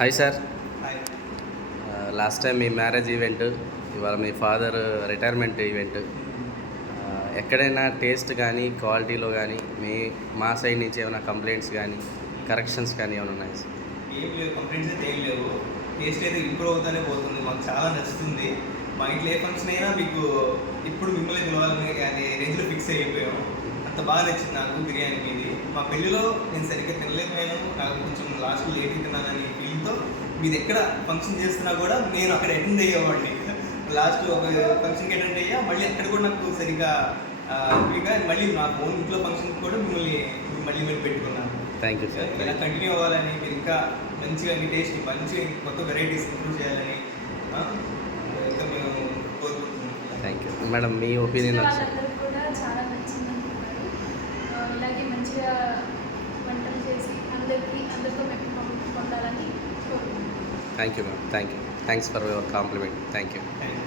Hi sir. Hi. Last time మీ marriage event, ఇవాళ మీ ఫాదర్ రిటైర్మెంట్ ఈవెంట్. ఎక్కడైనా టేస్ట్ కానీ క్వాలిటీలో కానీ మా సైడ్ నుంచి ఏమైనా కంప్లైంట్స్ కానీ కరెక్షన్స్ కానీ ఏమైనా ఉన్నాయి సార్? ఏం లేవు, కంప్లైంట్స్ అయితే ఏం లేవు. టేస్ట్ అయితే ఇంప్రూవ్ అవుతానే పోతుంది. మాకు చాలా నచ్చుతుంది. మా ఇంట్లో ఏ ఫంక్షన్ అయినా మీకు ఇప్పుడు మిమ్మల్ని పిలవాలని అది రేంజ్లో ఫిక్స్ అయిపోయాము. అంత బాగా నచ్చింది నాకు బిర్యానీ మీది. మా పెళ్ళిలో నేను సరిగ్గా తినలేకపోయాను, నాకు కొంచెం లాస్ట్ లేట్ తిన్నానని ఫీల్తో మీది ఎక్కడ ఫంక్షన్ చేస్తున్నా కూడా నేను అక్కడ అటెండ్ అయ్యేవాడిని. లాస్ట్ ఒక ఫంక్షన్కి అటెండ్ అయ్యా, మళ్ళీ అక్కడ కూడా నాకు సరిగ్గా మళ్ళీ నా ఓన్ ఇంట్లో ఫంక్షన్కి కూడా మళ్ళీ మీరు పెట్టుకున్నాను. Thank you sir. ఇలా కంటిన్యూ అవ్వాలని, మీరు ఇంకా మంచిగా టేస్ట్ మంచి కొత్త వెరైటీస్ ఇంప్రూవ్ చేయాలని ఇంకా మేము కోరుకుంటున్నాం. Thank you madam. Me opinion వాళ్ళందరూ కూడా చాలా నచ్చింది అంటున్నారు. ఇలాగే మంచిగా వంటలు చేసి అందరితో మేము పొందాలని కోరుకుంటున్నాను. Thank you madam. Thanks for your compliment. Thank you. Thank you.